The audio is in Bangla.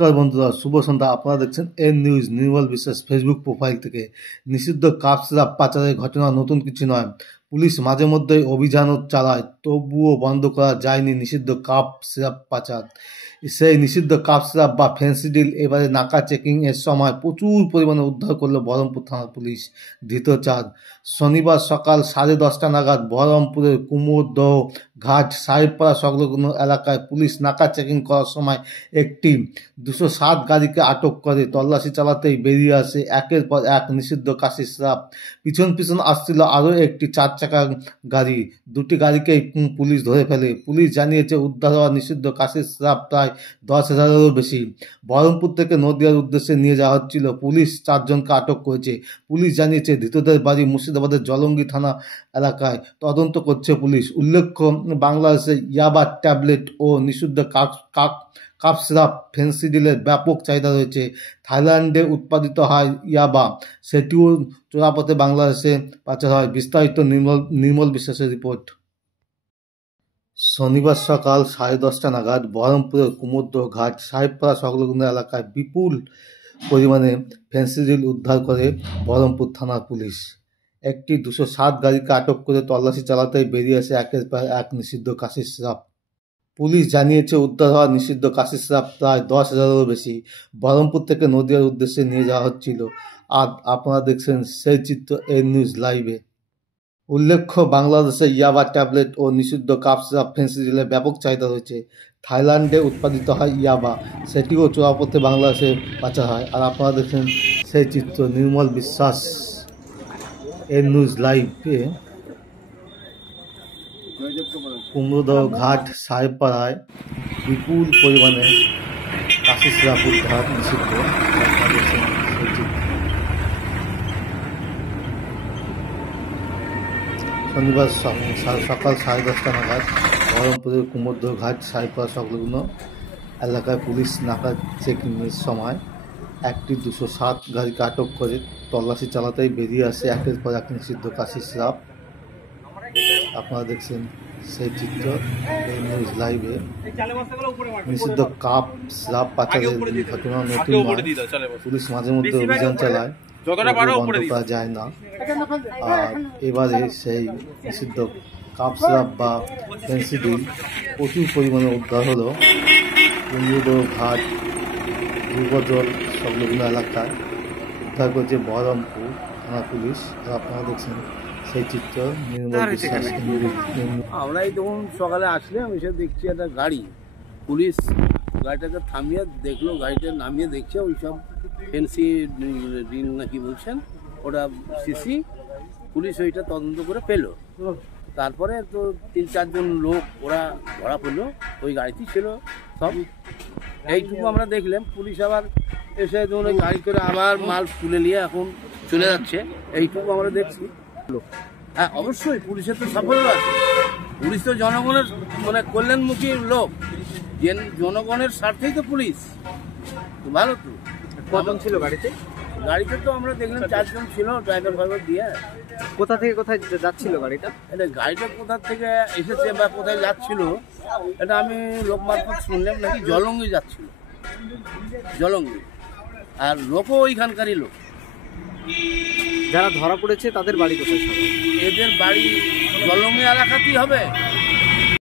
নমস্কার বন্ধুরা, শুভ সন্ধ্যা। আপনারা দেখছেন এন নিউজ। নির্মল বিশ্বাস ফেসবুক প্রোফাইল থেকে। নিষিদ্ধ কাপ সিরাপ পাচারের ঘটনা নতুন কিছু নয়। পুলিশ মাঝে মধ্যেই অভিযানও চালায়, তবুও বন্ধ করা যায়নি নিষিদ্ধ কাপ সিরাপ পাচার। সেই নিষিদ্ধ কাপ সিরাপ বা ফেন্সিডিল এবারে নাকা চেকিং এর সময় প্রচুর পরিমাণে উদ্ধার করলো বহরমপুর থানার পুলিশ। ধৃত চার। শনিবার সকাল 10:30 নাগাদ বহরমপুরের কুমোরদহ ঘাট সাহেবপাড়া সংলগ্ন এলাকায় পুলিশ নাকা চেকিং করার সময় একটি 207 গাড়িকে আটক করে। তল্লাশি চালাতেই বেরিয়ে আসে একের পর এক নিষিদ্ধ কাশি সিরাপ। পিছন পিছন আসছিল আরও একটি 4 চাকা গাড়ি। দুটি গাড়িকেই পুলিশ ধরে ফেলে। পুলিশ জানিয়েছে উদ্ধার হওয়া নিষিদ্ধ কাশির সিরাপ প্রায় 10,000-এরও বেশি। বহরমপুর থেকে নদিয়ার উদ্দেশ্যে নিয়ে যাওয়া হচ্ছিল। পুলিশ 4 জনকে আটক করেছে। পুলিশ জানিয়েছে ধৃতদের বাড়ি মুর্শিদাবাদের জলঙ্গি থানা এলাকায়। তদন্ত করছে পুলিশ। উল্লেখ্য, বাংলাদেশে ইয়াবা ট্যাবলেট ও নিষিদ্ধ কাপ সিরাপ ফেন্সিডিলের ব্যাপক চাহিদা রয়েছে। থাইল্যান্ডে উৎপাদিত হয় ইয়াবা, সেটিও চোরাপথে বাংলাদেশে পাচার হয়। বিস্তারিত নির্মল বিশ্বাসের রিপোর্ট। শনিবার সকাল 10:30 নাগাদ বহরমপুরের কুমোরদহ ঘাট সাহেবপাড়া সংলগ্ন এলাকায় বিপুল পরিমাণে ফেন্সিডিল উদ্ধার করে বহরমপুর থানার পুলিশ। একটি 207 গাড়িকে আটক করে তল্লাশি চালাতেই বেরিয়ে আসে একের পর এক নিষিদ্ধ কাশির সিরাপ। পুলিশ জানিয়েছে উদ্ধার হওয়া নিষিদ্ধ কাশির সিরাপ প্রায় 10,000-এরও বেশি। বহরমপুর থেকে নদিয়ার উদ্দেশ্যে নিয়ে যাওয়া হচ্ছিল। আর আপনারা দেখছেন সেই চিত্র এন নিউজ লাইভে। উল্লেখ্য, বাংলাদেশে ইয়াবা ট্যাবলেট ও নিষিদ্ধ কাপ সিরাপ ফেন্সিডিলের ব্যাপক চাহিদা রয়েছে। থাইল্যান্ডে উৎপাদিত হয় ইয়াবা, সেটিও চোরাপথে বাংলাদেশে পাচার হয়। আর আপনারা দেখছেন সেই চিত্র। নির্মল বিশ্বাস, এন নিউজ লাইভে। কুমড়োদহ ঘাট সাহেবপাড়ায় বিপুল পরিমাণে কাশি সিরাপ উদ্ধার নিষিদ্ধ। শনিবার সকাল 10:30 নাগাদ বহরমপুরের কুমোরদহ ঘাট সাহেবপাড়া সংলগ্ন এলাকায় পুলিশ নাকা চেকিংয়ের সময় একটি 207 গাড়িকে আটক করে তল্লাশি চালাতেই বেরিয়ে আসে একের পর এক নিষিদ্ধ কাশি সিরাপ। আপনারা দেখছেন সেই চিত্র এই নিউজ লাইভে। নিষিদ্ধ কাপ সিরাপ পাচারের ঘটনা নতুন নয়। পুলিশ মাঝে মধ্যে অভিযান চালায়, বন্ধ করা যায় না। আর এবারে সেই নিষিদ্ধ কাপ সিরাপ বা ফেন্সিডিল প্রচুর পরিমাণে উদ্ধার হলো কুমোরদহ ঘাট দুর্গজল সংলগ্ন এলাকায়। উদ্ধার করেছে বহরমপুর থানা পুলিশ। আর আপনারা দেখছেন সেই চিত্র। আমরাই তখন সকালে আসলাম, এসে দেখছি একটা গাড়ি। পুলিশ গাড়িটাকে থামিয়ে দেখলো, গাড়িটা নামিয়ে দেখছে ওই সব ফেন্সি ডিল নাকি বলছেন, ওটা সিসি। পুলিশ ওইটা তদন্ত করে পেলো। তারপরে তো 3-4 জন লোক ওরা ধরা পড়লো, ওই গাড়িতেই ছিল সব। এইটুকু আমরা দেখলাম। পুলিশ আবার এসে যখন ওই গাড়ি করে আবার মাল তুলে নিয়ে এখন চলে যাচ্ছে, এইটুকু আমরা দেখছি। হ্যাঁ, অবশ্যই পুলিশের তো সাফল্য আছে। পুলিশ তো জনগণের কল্যাণমুখী লোক, জনগণের স্বার্থেই তো পুলিশ। ভালো তো। কজন ছিল গাড়িতে? গাড়িতে তো আমরা দেখলাম 4 জন ছিল, ড্রাইভার ফাইভার দিয়ে। কোথা থেকে কোথায় যাচ্ছিল গাড়িটা? এটা গাড়িটা কোথা থেকে এসেছে বা কোথায় যাচ্ছিল এটা আমি লোক মারফত শুনলাম, নাকি জলঙ্গি যাচ্ছিল, জলঙ্গি। আর লোকও ওইখানকারই লোক। যারা ধরা পড়েছে তাদের বাড়ি কোথায়? এদের বাড়ি জলঙ্গি এলাকাতেই হবে।